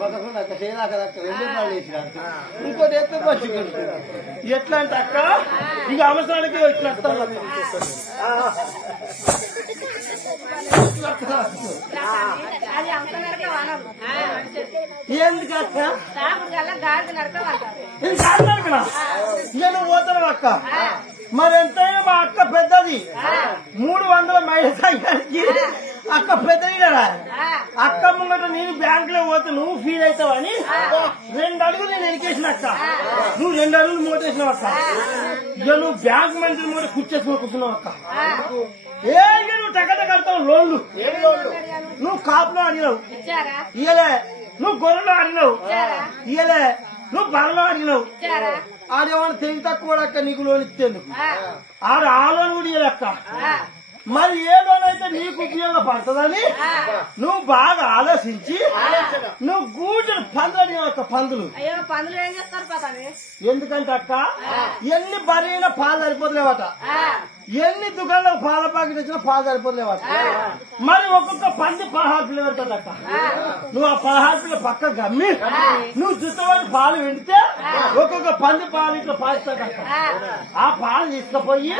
పక్కకుండా అక్క చేయదాక రెండు రూపాయలు వేసినాడు ఇంకోటి ఎత్తే పచ్చుకుంటు ఎట్లా అంటే అక్క ఇక అవసరానికి ఇట్లా ఎందుకు అక్క నరకనా ఇక నువ్వు పోతావు అక్క మరి ఎంతైనా మా అక్క పెద్దది 300 మైళ్ళ సంఖ్యానికి అక్క పెద్దది కదా అక్క ముంగట నేను బ్యాంక్ లో పోతే నువ్వు ఫీల్ అవుతావని 2 అడుగులు నేను ఎనికేసిన అక్క నువ్వు 2 అడుగులు మూటేసినావు అక్క ఇక నువ్వు బ్యాంక్ మంత్రి మూట కూర్చేసుకుని కూర్చున్నావు అక్క ఏ నువ్వు టకట కడతావు లోన్లు నువ్వు కాపులో అడిగినావు ఇయలే నువ్వు గొర్రెలో అడిగినావు ఇయలే నువ్వు బర్రలో అడిగినావు ఆడేమన్నా తెలివి తక్కువ అక్క నీకు లోన్ ఇచ్చేందుకు ఆడ ఆ లోన్ కూడా ఇయ్యలక్క మరి ఏ లోన్ అయితే నీకు ఉపయోగపడుతుందని నువ్వు బాగా ఆలోచించి నువ్వు గూటలు పందులు అక్క పందులు ఎందుకంటే అక్క ఎన్ని బరైన పాలు సరిపోతలేవట ఎన్ని దుకాణాలకు పాల ప్యాకెట్ వచ్చినా పాలు సరిపోతలేవట మరి ఒక్కొక్క పంది 16 పిల్లలు పెడతాడు అక్క నువ్వు ఆ 16 పిల్లలు పక్క గమ్మి నువ్వు జుట్టువాడి పాలు వెండితే ఒక్కొక్క పంది పాలు ఇట్లా పాస్తాడు అక్క ఆ పాలు తీసుకుపోయి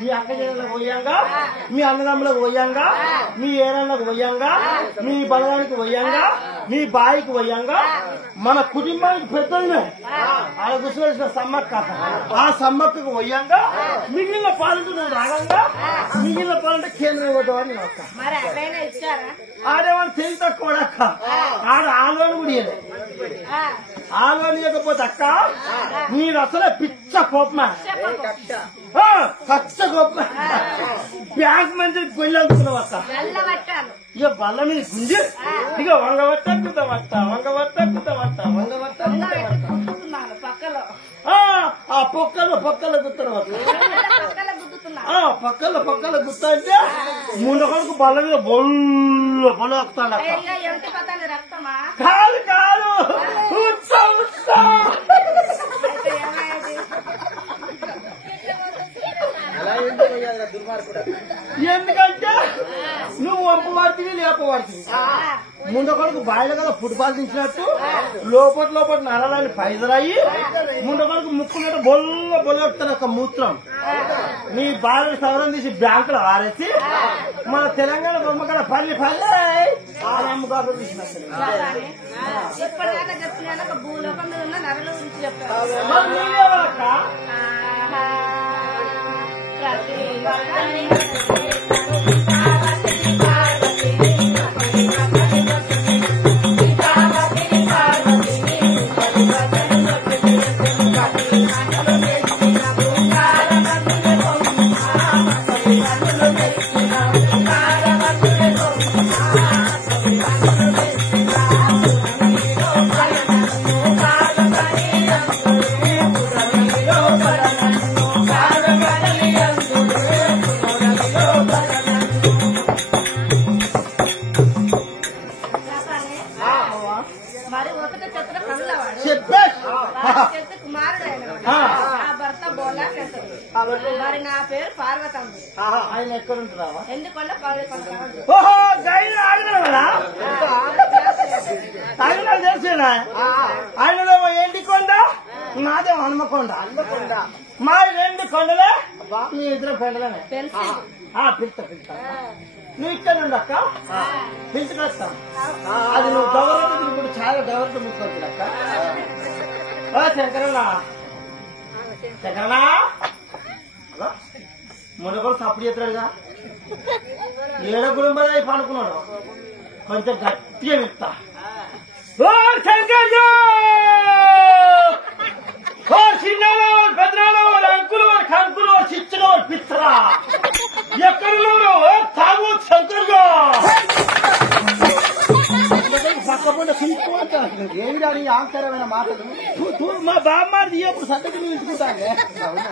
మీ అక్క చెల్లెలకు పోయాంగా మీ అన్నదమ్ములకు పోయాంగా మీ ఏరన్నకు పోయాంగా మీ బలగానికి పోయాంగా మీ బాయికి పోయాంగా మన కుటుంబానికి పెద్దది ఆడ కూర్చోవలసిన సమ్మక్క ఆ సమ్మక్కకు పోయాంగా మిగిలిన పాలు నువ్వు రాగంగా మిగిలిన పాలంటే కేంద్రం ఇవ్వటం అక్క ఆడేవాడు తెలివి తక్కువ అక్క ఆడ ఆలోని కూడా ఇవ్వలేదు ఆలోని ఇవ్వకపోతే అక్క మీరు అసలే పిచ్చ కోపమా కచ్చ కోపమా బ్యాంక్ మంత్రి గొల్లి అనుకున్నావు అక్క ఇక బల్ల మీద గుంజి ఇక వంగవట్ట కుదవట్ట వంగవట్ట కుదవట్ట వంగవట్ట ఆ పొక్కల్లో గుత్తరు పక్కల గుత్త అంటే ముందకొడుకు బల్ల మీద బొల్లు వస్తాడు కాదు కాదు ఎందుకంటే నువ్వు వంపు వాడికి లేపవాడికి ముందకొడుకు బాయిల కదా ఫుట్బాల్ దించినట్టు లోపల నరాలని పైదరయ్యి ముందకొడుకు ముక్కున్నట్టు బొల్లొస్తాను ఒక మూత్రం నీ బాయిల సవరం తీసి బ్యాంకులో ఆరేసి మన తెలంగాణ బొమ్మకడ పల్లి అమ్మకాలు తీసినట్టు మరి నా పేరు పార్వతమ్మ. ఆయన ఎక్కడుంటున్నావా? ఎందుకంటే ఆయన తెలిసేనా? ఆయన ఏంటి కొండ, నాదే హనుమకొండ. మా 2 కొండలే, మీ 2 కొండలనే. పిలుస్తా నువ్వు ఇక్కడ ఉండక్క, పిలుచుకొస్తాం. అది నువ్వు డెవలప్ ఇప్పుడు చాలా డెవలప్ ముట్టుకోవచ్చు అక్క. శంకరనా మొన్న కూడా సప్పుడు చేస్తాడుగా, 7 కుటుంబాలు పనుకున్నాడు. కొంచెం గట్టిగా విత్తా. చిన్నలో పెద్దలో అంకులు కంకులు చిచ్చులో పిచ్చరా ఎక్కడున్నారు తాగు శంకరుగా పక్కకుండా చూసుకోవాలి. ఏమి రాని ఆంకరమైన మాటలు మా బామ్మారి ఎప్పుడు సంతకి నువ్వు ఇచ్చుకుంటాగే. అవునా